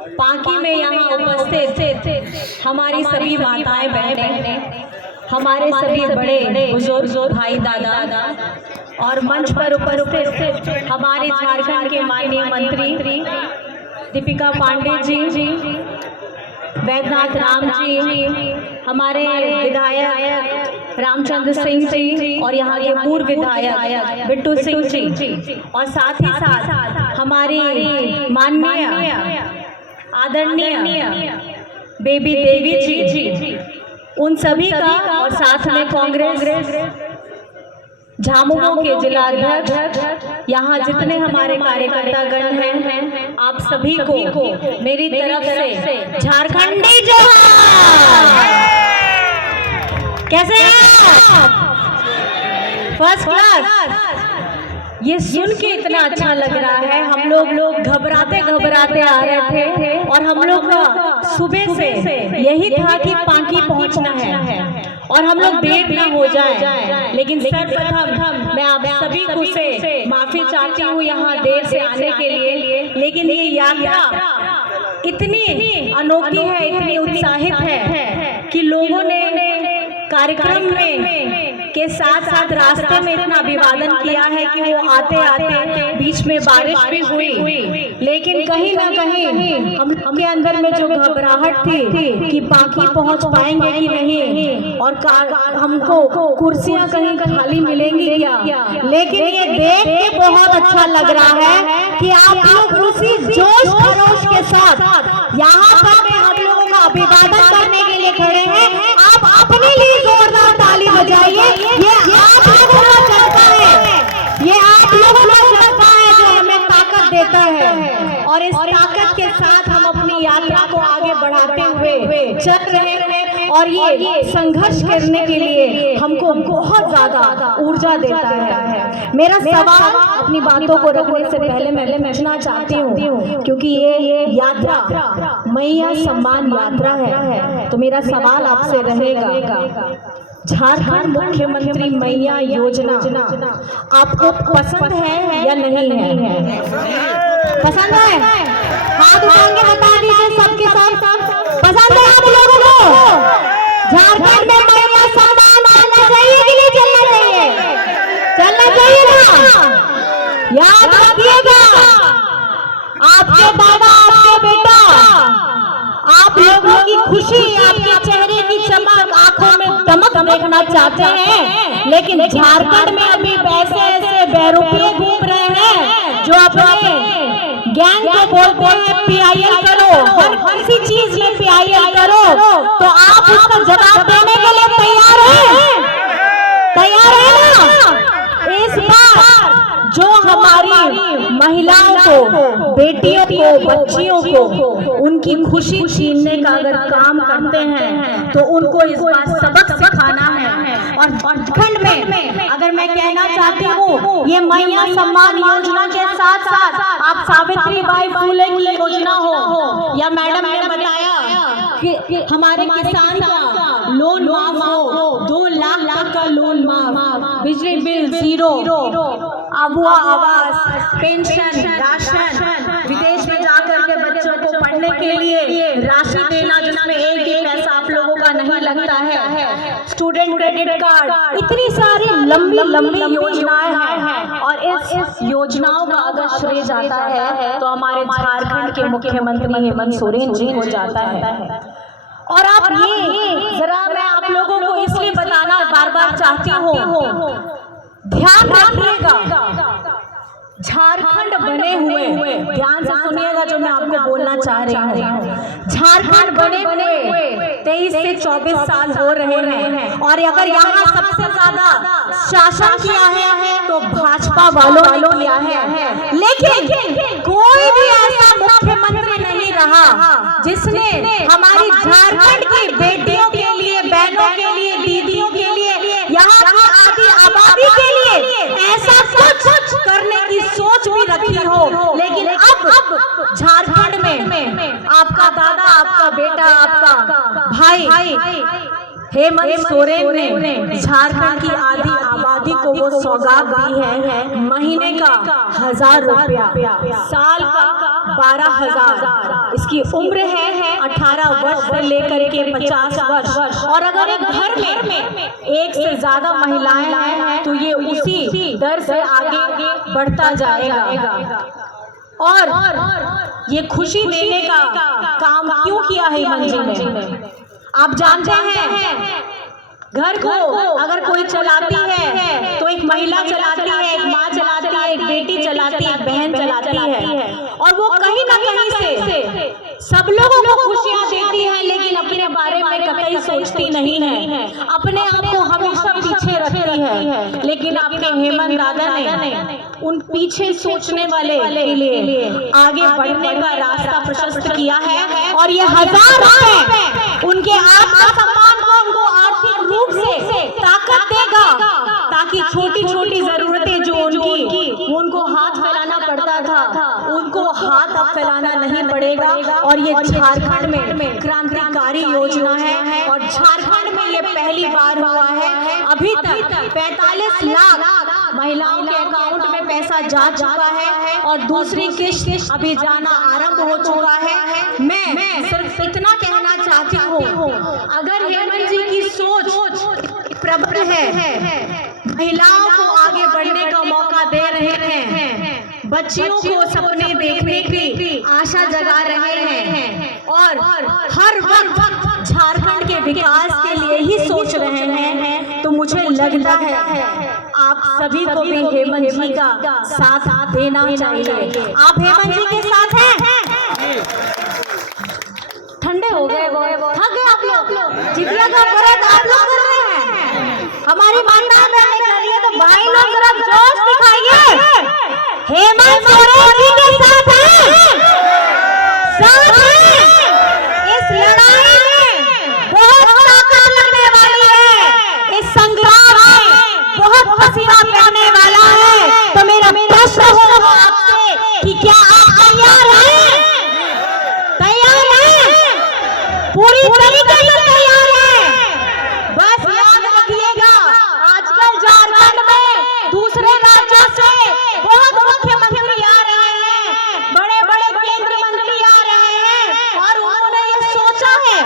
पांकी में यहाँ उपस्थित हमारी सभी माताएं बहनें, हमारे सभी बड़े बुजुर्ग भाई दादा और मंच पर उपस्थित हमारे झारखंड के माननीय मंत्री दीपिका पांडे जी, वैद्यनाथ राम जी, हमारे विधायक रामचंद्र सिंह जी और यहाँ के पूर्व विधायक बिट्टू सिंह जी, और साथ ही साथ हमारी माननीय आदरणीय बेबी देवी जी, उन सभी का, और साथ में कांग्रेस झामुमो के जिला अध्यक्ष, यहाँ जितने हमारे कार्यकर्ता गण हैं, आप सभी को मेरी तरफ से झारखंडी जोहार। कैसे हैं आप? First class. ये सुन के इतना अच्छा लग रहा है। हम लोग घबराते घबराते आ रहे थे और हम लोग का सुबह से यही था कि पांकी पहुंचना है और हम लोग देर ना हो जाए। लेकिन सर्वप्रथम मैं आप सभी को से माफी चाहती हूँ यहाँ देर से आने के लिए। लेकिन ये यात्रा इतनी अनोखी है, इतनी उत्साहित है कि लोगों ने कार्यक्रम में के साथ साथ रास्ते में इतना अभिवादन किया है कि वो आते आते बीच में बारिश भी हुई। लेकिन कहीं ना कहीं हमके अंदर में जो घबराहट थी कि पांकी पहुंच पाएंगे कि नहीं और हमको कुर्सियां कहीं खाली मिलेंगी क्या। लेकिन ये देख के बहुत अच्छा लग रहा है कि आप लोग उसी जोश खरोश के साथ यहाँ पर हम लोगों का अभिवादन करने के लिए खड़े हैं। आप अपने लिए जोरदार ताली बजाइए। ये आप लोगों का जज्बा है, ये आप लोगों का जज्बा है जो हमें ताकत देता है, और इस ताकत के साथ हम अपनी यात्रा को आगे बढ़ाते हुए चल रहे हैं। और ये संघर्ष करने के लिए हमको बहुत ज्यादा ऊर्जा देता है। मेरा सवाल अपनी बातों को रखने से पहले मैं पूछना चाहती हूँ, क्योंकि ये यात्रा मैया सम्मान यात्रा है, तो मेरा सवाल आपसे रहेगा, झारखंड मुख्यमंत्री मैया योजना आपको पसंद है या नहीं है? पसंद है? हाथ उठा के बता दीजिए सबके साथ। पसंद है आप लोगों को? झारखंड में मैया सम्मान चलना चाहिए कि नहीं चलना चाहिए? चलना चाहिए ना? याद रखिएगा, आपके दादा, आपके बेटा, आप लोगों की खुशी, आपके चेहरे की चमक, आंखों में दमक देखना चाहते हैं। लेकिन झारखंड में अभी ऐसे बेरुपये घूम रहे हैं जो अपने गैंग को बोलते हैं PIL करो, हर किसी चीज में PIL करो। तो आप उसका जवाब देने के लिए तैयार हैं? तैयार है ना? इस बार जो हमारी महिलाओं को, बेटियों को, बच्चियों को उनकी खुशी छीनने का अगर काम करते हैं तो उनको इस बार सबक सिखाना है। और झारखंड में अगर मैं कहना चाहती हूँ, ये मैया सम्मान योजना के साथ साथ आप सावित्रीबाई फुले की योजना हो या मैडम ने बताया कि हमारे किसान का लोन माफ हो, 2 लाख तक का लोन माफ, बिजली बिल 0, अबुआ आवास, पेंशन, राशन, विदेश में जाकर के बच्चों को पढ़ने के लिए राशि देना जिसमें एक भी पैसा आप लोगों का नहीं लगता है, स्टूडेंट क्रेडिट कार्ड, इतनी सारी लंबी योजनाएं हैं। और इस योजनाओं का अगर श्रेय जाता है तो हमारे झारखंड के मुख्यमंत्री हेमंत सोरेन जी को जाता है। और आप ये जरा मैं आप लोगों को इसलिए बताना बार बार चाहती हूँ, ध्यान रखिएगा, झारखंड बने हुए, ध्यान से सुनिएगा जो मैं आपको बोलना चाह रही हूँ, झारखंड बने हुए 23 से 24 साल हो रहे हैं। और अगर यहाँ सबसे ज्यादा शासन किया है तो भाजपा वालों ने किया है। लेकिन कोई भी ऐसा मुख्यमंत्री नहीं रहा जिसने हमारी झारखंड की बेटियों के लिए, बहनों के लिए, दीदियों के लिए, यहाँ की आदि आबादी के लिए ऐसा कुछ करने की सोच भी रखी हो। लेकिन अब झारखंड में आपका दादा, आपका बेटा, आपका भाई हेमंत सोरेन ने झारखंड की आधी आबादी को वो सौगात दी है, महीने का 1000 रुपया, साल का 12,000। इसकी उम्र है 18 वर्ष से लेकर के 50 वर्ष। और अगर एक घर में एक से ज्यादा महिलाएं हैं तो ये उसी दर से आगे बढ़ता जाएगा। और ये खुशी देने का काम क्यों किया है हेमंत जी ने? आप जानते हैं घर को अगर कोई चलाती है तो एक महिला चलाती है, एक माँ चलाती है, एक बेटी चलाती है, एक बहन चलाती है। और वो कहीं ना कहीं से सब लोगों को खुशियाँ देती है, लेकिन अपने बारे में कतई सोचती नहीं है, अपने आप को हमेशा पीछे रखती है। लेकिन आपके हेमंत दादा ने उन पीछे सोचने वाले के लिए आगे बढ़ने का रास्ता प्रशस्त किया है। और ये 1000 रुपए उनके आत्मसम्मान को, उनको आर्थिक रूप से ताकत देगा, ताकि छोटी छोटी जरूरतें जो उनकी उनको हाथ फैलाना पड़ता था, उनको हाथ अब फैलाना नहीं पड़ेगा। और ये झारखंड में क्रांतिकारी योजना है और झारखंड में ये पहली बार हुआ है। अभी तक 45 लाख महिलाओं के अकाउंट में पैसा जा चुका है और दूसरी किस्त अभी जाना आरंभ हो चुका है। मैं सिर्फ इतना कहना चाहती हूँ, अगर हेमंत जी की सोच प्रबल है, महिलाओं को आगे बढ़ने का मौका दे रहे हैं, बच्चियों को सपने देखने की आशा जगा रहे हैं और हर वक्त झारखंड के विकास के लिए ही सोच रहे हैं, तो मुझे लगता है आप सभी को भी हेमंत जी का साथ देना चाहिए। आप हेमंत जी के साथ हैं? ठंडे हो गए, थक गए आप लोग? जितिया का व्रत आप लोग कर रहे हैं, हमारी माता बहनें कर रही है, तो भाई लोग जरा जोश दिखाइए। हेमंत सोरेन जी के साथ हैं, साथ हैं। इस लड़ाई में बहुत ताकत लगने वाली है, इस संग्राम में बहुत पसीना बहने वाला है। तो मेरा प्रश्न होगा आपसे कि क्या आप तैयार हैं? तैयार हैं? पूरी तरीके से तैयार हैं? बस याद रखिएगा, आजकल झारखंड में दूसरे राज्यों से बहुत मुख्यमंत्री आ रहे हैं, बड़े बड़े केंद्र मंत्री आ रहे हैं और उन्होंने ये सोचा है,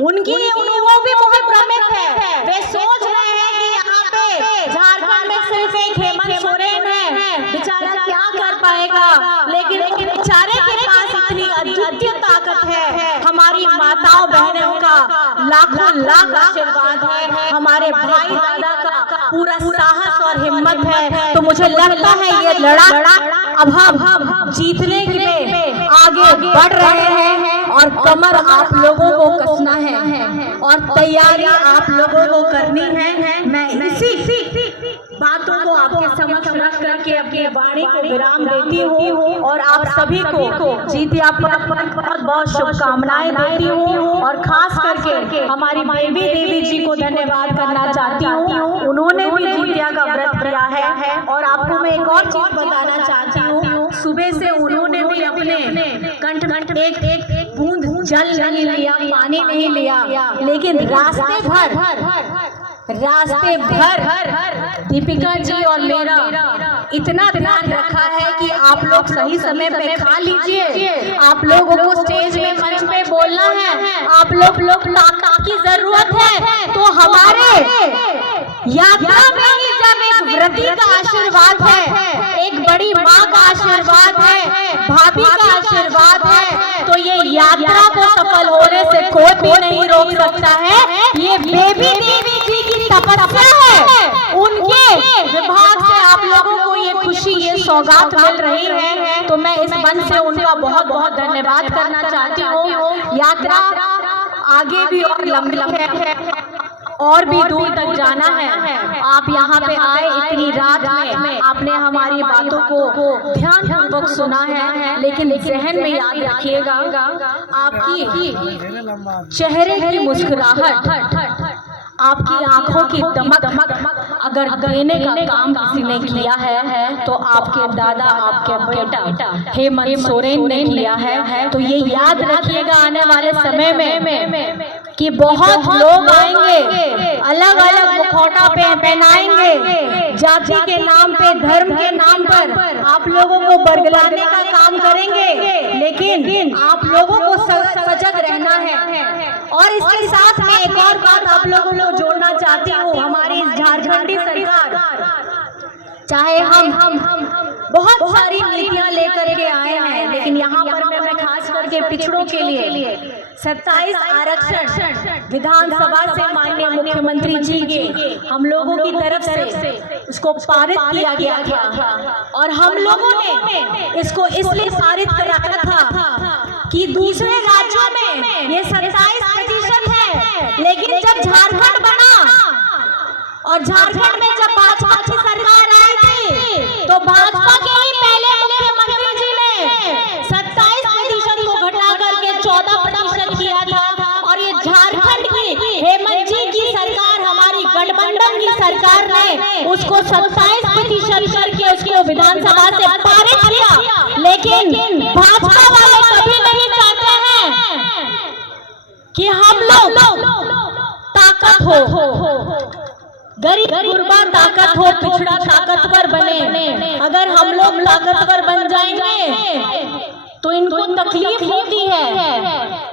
उनकी वो भी बहुत भ्रमित है। वे सोच रहे हैं कि यहाँ पे झारखंड में सिर्फ एक हेमंत सोरेन है, बेचारा क्या कर पाएगा। लेकिन बेचारे के पास इतनी अद्वितीय ताकत है, हमारी माताओं बहनों का लाखों लाख आशीर्वाद है, हमारे भाई दादा का पूरा साहस और हिम्मत है। तो मुझे लगता है ये लड़ा अब हम जीतने के लिए आगे बढ़ रहे हैं और कमर आप लोगों को कसना है और तैयारी आप लोगों को करनी है। मैं इसी बातों को आपके समक्ष रख करके अपनी वाणी को विराम देती हूँ और आप सभी को जीतिया पर बहुत बहुत शुभकामनाएं देती हूँ। और खास करके हमारी बेबी देवी जी को धन्यवाद करना चाहती हूँ, उन्होंने भी जीतिया का व्रत किया है। और आपको मैं एक और चीज बताना चाहती हूँ, सुबह से उन्होंने भी अपने कंठ एक बूंद जल नहीं लिया, पानी नहीं लिया, लेकिन रास्ते भर दीपिका जी और मेरा इतना ध्यान रखा है कि आप लोग सही समय पे खा लीजिए, आप लोगों को स्टेज में मंच पे बोलना है, आप लोग ताकत की जरूरत है। तो हमारे यात्रा में ही जब एक व्रती का आशीर्वाद है, एक बड़ी माँ का आशीर्वाद है, भाभी का आशीर्वाद है, तो ये यात्रा को सफल होने से कोई भी नहीं रोक सकता है। ये बेबी देवी जी की तपस्या है, उनके विभाग से आप लोगों को ये खुशी, ये सौगात मिल रही है। तो मैं इस मन से उनका बहुत बहुत धन्यवाद करना चाहती हूँ। यात्रा आगे भी और लंबी है और भी दूर तक जाना है। आप यहाँ पे आए इतनी रात में, आपने हमारी बातों को ध्यानपूर्वक सुना है, लेकिन जहन में याद रखिएगा, आपकी चेहरे की मुस्कुराहट, आपकी आंखों की दमक अगर देने का काम किसी ने किया है तो आपके दादा, आपके बेटा हेमंत सोरेन ने किया है। तो ये याद रखिएगा आने वाले समय में कि बहुत लोग आएंगे, अलग अलग मुखौटा पहनाएंगे, जाति के नाम पे, धर्म के नाम पर आप लोगों को बरगलाने का काम करेंगे, लेकिन आप लोगों को सजग रहना है। और इसके साथ में एक और बात आप लोगों को जोड़ना चाहती हूँ, हमारी झारखंडी सरकार, चाहे हम बहुत सारी नीतियां लेकर के आए हैं, लेकिन यहाँ पर मैं खास करके पिछड़ों के लिए 27 आरक्षण विधानसभा से माननीय मुख्यमंत्री जी के हम लोगों की तरफ से उसको पारित किया गया था। और हम लोगों ने इसको इसलिए पारित कराया था कि दूसरे राज्यों में ये 27% है, लेकिन जब झारखंड बना और झारखंड में जब भाजपा की सरकार आई थी, तो भाजपा के ही पहले मुख्यमंत्री जी ने 27% को घटा करके 14% किया था। और ये झारखंड की हेमंत जी की सरकार, हमारी गठबंधन की सरकार ने उसको 27% करके उसको विधानसभा से पारित किया। लेकिन भाजपा वाले कभी नहीं चाहते हैं कि हम लोग ताकत हो, गरीब गुरबा ताकत हो, पिछड़ा ताकतवर बने। अगर हम लोग ताकतवर बन जाएंगे तो इनको तकलीफ होती है।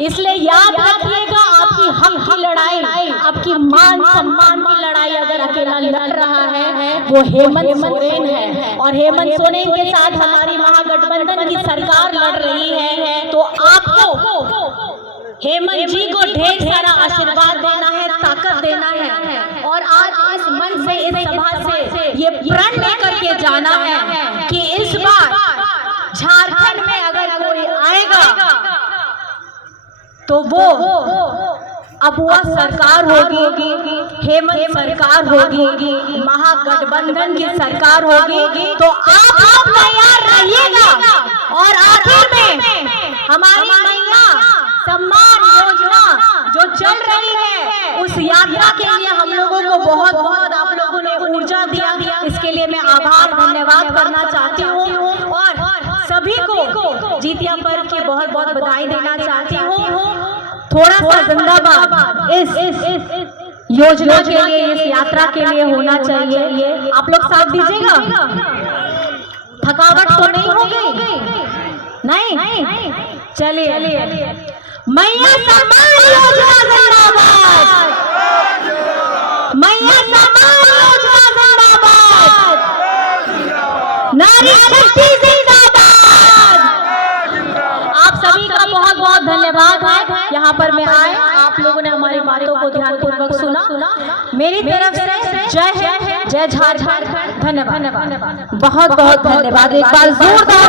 इसलिए याद रखिएगा, आपकी हक की लड़ाई, आपकी मान सम्मान की लड़ाई अगर अकेला लड़ रहा है वो हेमंत सोरेन है। और हेमंत सोरेन के साथ हमारी महागठबंधन की सरकार लड़ रही है। तो आपको हेमंत जी को ढेर सारा आशीर्वाद देना है, ताकत देना है। और आज इस मंच से, इस सभा से ये प्रण लेकर के जाना है कि इस बार झारखंड में अगर कोई आएगा तो वो अबुआ सरकार होगी, हेमंत सरकार होगी, महागठबंधन की सरकार होगी। तो आप लोग तैयार रहिएगा। और आखिर में हमारी मैया सम्मान योजना जो चल रही है, उस यात्रा के लिए हम लोगों को बहुत बहुत आप लोगों ने ऊर्जा दिया, इसके लिए मैं आभार धन्यवाद करना चाहती हूँ। और सभी को जीतिया पर्व की बहुत बहुत बधाई देना चाहती हूँ। थोड़ा सा जिंदाबाद इस योजना के लिए, इस यात्रा के लिए होना चाहिए। आप लोग साथ दीजिएगा, थकावट तो नहीं हो गई? नहीं, चलिए। मैया सम्मान योजना जिंदाबाद, मैया सम्मान योजना जिंदाबाद, नारी शक्ति जिंदाबाद। आप सभी का बहुत बहुत धन्यवाद है, यहाँ पर मैं आए, आप लोगों ने हमारी बातों को ध्यानपूर्वक सुना। मेरी तरफ से जय है, जय झारखंड। धन्यवाद, बहुत बहुत धन्यवाद। एक बार जोरदार